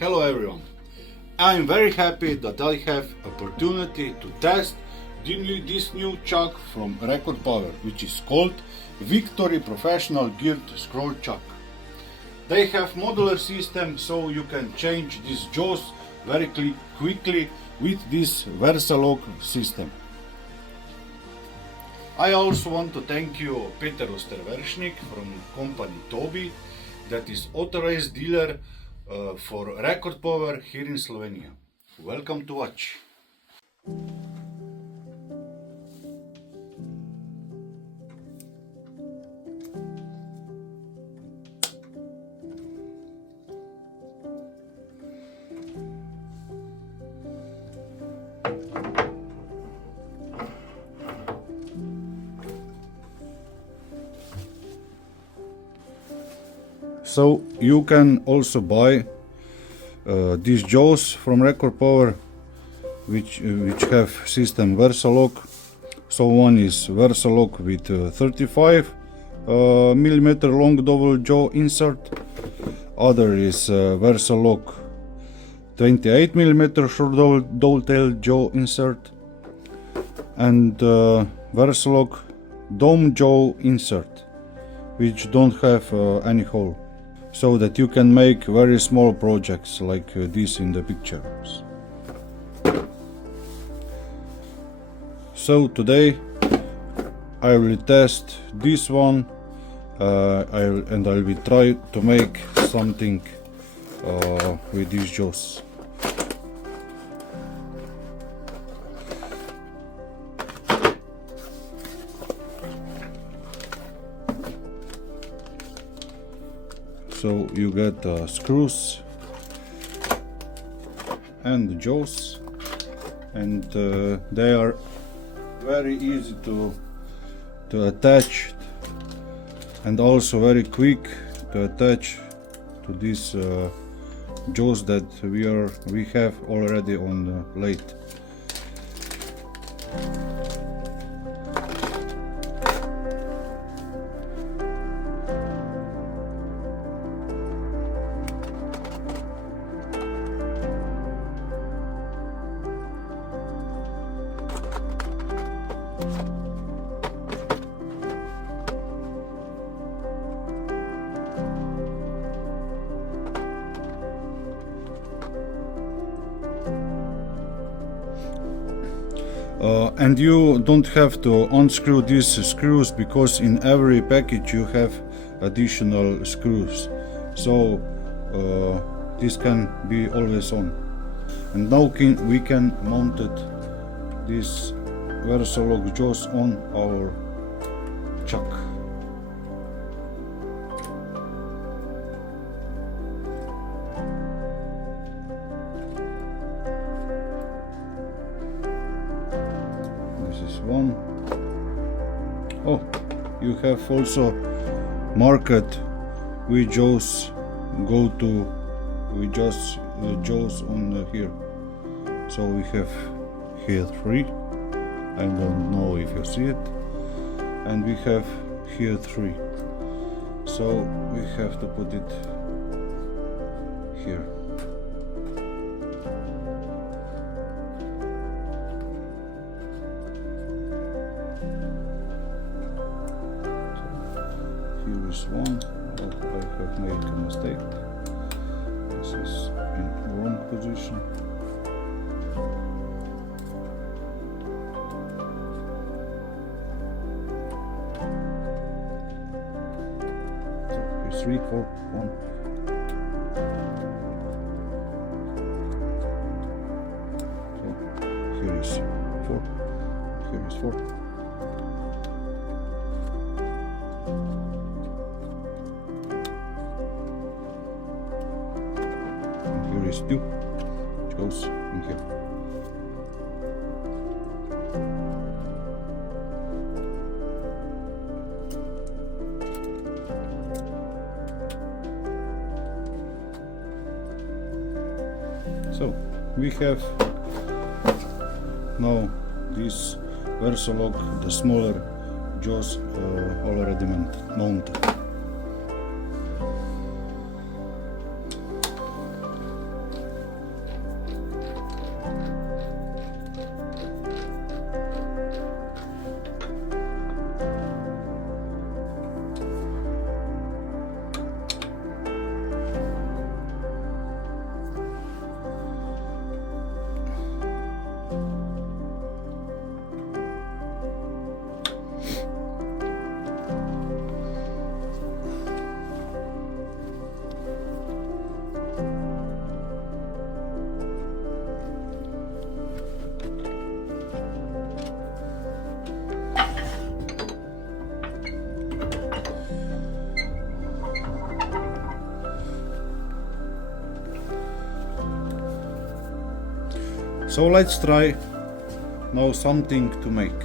Hello everyone. I'm very happy that I have opportunity to test this new chuck from Record Power, which is called Victory Professional Geared Scroll Chuck. They have modular system, so you can change these jaws very quickly with this VersaLock system. I also want to thank you Peter Osterveršnik from company Toby, that is authorized dealer for Record Power here in Slovenia. Welcome to watch. So you can also buy these jaws from Record Power, which have system VersaLock. So one is VersaLock with 35 millimeter long double jaw insert. Other is VersaLock 28 millimeter short double tail jaw insert, and VersaLock dome jaw insert, which don't have any hole, so that you can make very small projects like this in the pictures. So today I will test this one, and I will try to make something with these jaws. So you get screws and the jaws, and they are very easy to attach, and also very quick to attach to these jaws that we have already on the lathe. And you don't have to unscrew these screws, because in every package you have additional screws, so this can be always on. And now we can mount these VersaLock jaws on our chuck. This is one. Oh, you have also marked which jaws go to which jaws on here. So we have here 3. I don't know if you see it. And we have here 3. So we have to put it here. Here is one. I have made a mistake. This is in the wrong position. So here's 3, 4, 1. So here is 4. Here is 4. Here is 2, which goes in here. So we have now this VersaLock, the smaller jaws already mounted. So let's try now something to make.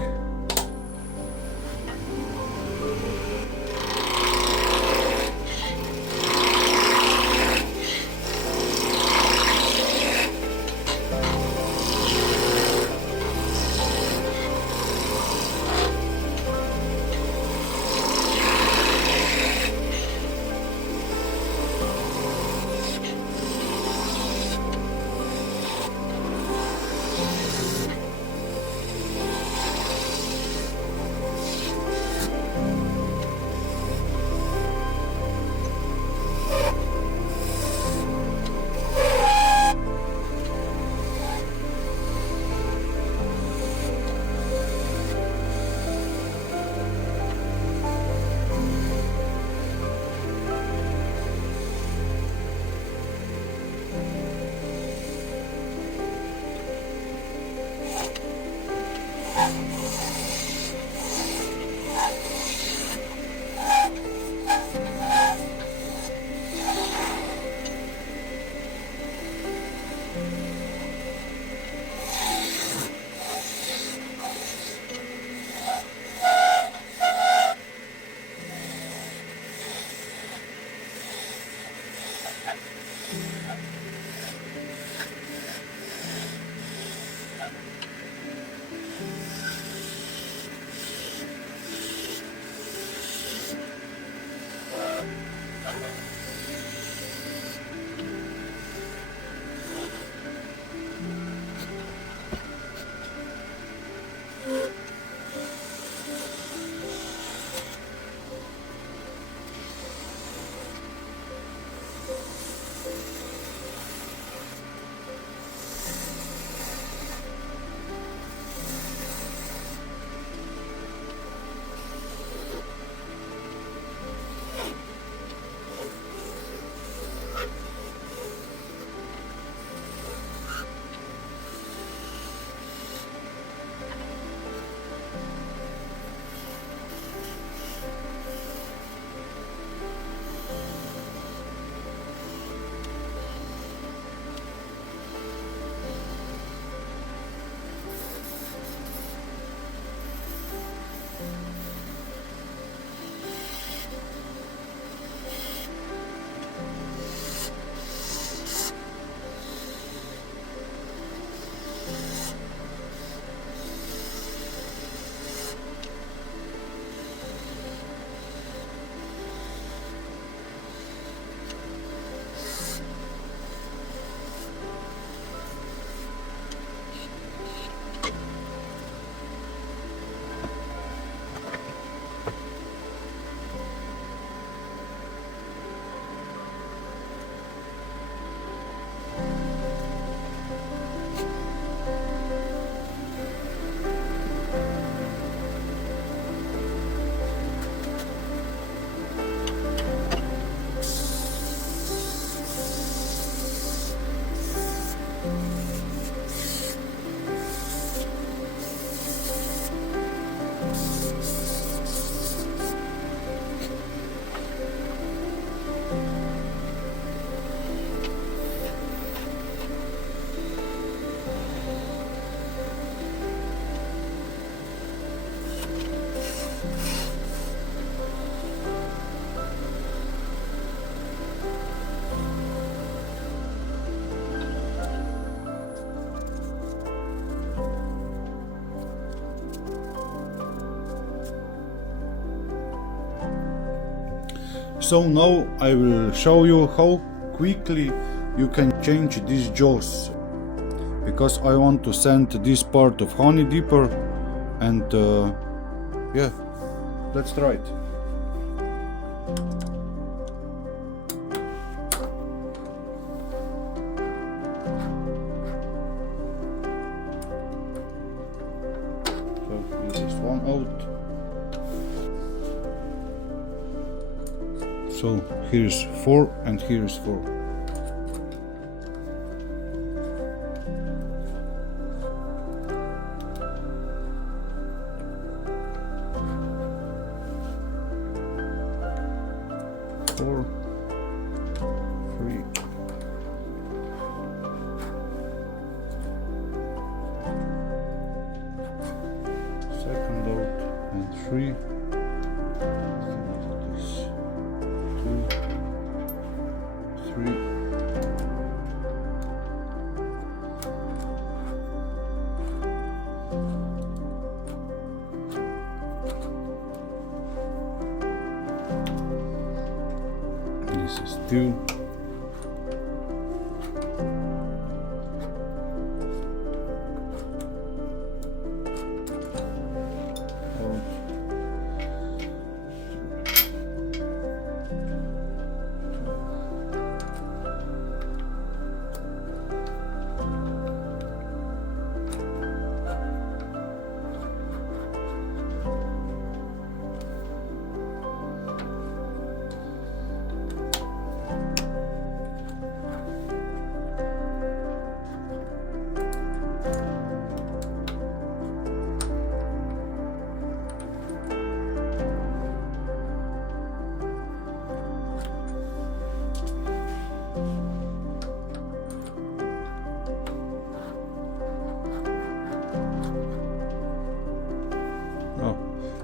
So now I will show you how quickly you can change these jaws, because I want to send this part of honey deeper, and yeah, let's try it. So this is one out. So here's 4 and here's 4. Four, 3, This is 2.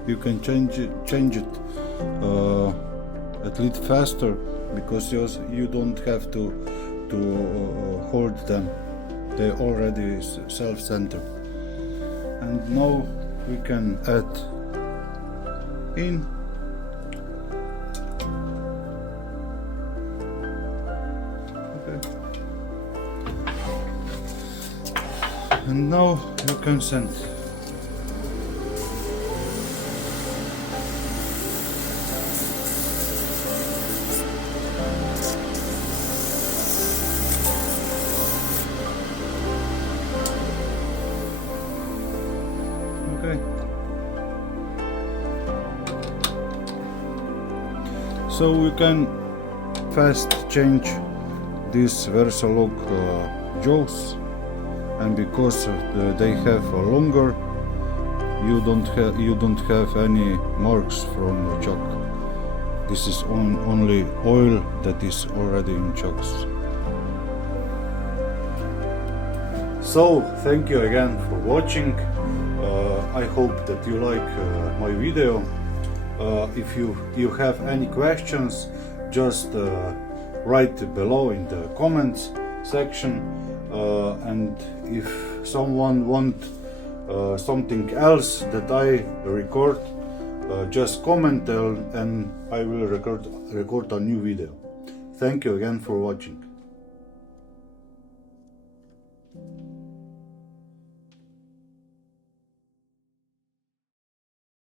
You can change it a little faster, because you don't have to hold them. They already self-centered. And now we can add in. Okay. And now you can send. Okay. So we can fast change this VersaLock jaws, and because they have a longer, you don't have any marks from the chuck. This is only oil that is already in chucks. So thank you again for watching. I hope that you like my video. If you have any questions, just write below in the comments section, and if someone want something else that I record, just comment and I will record a new video. Thank you again for watching.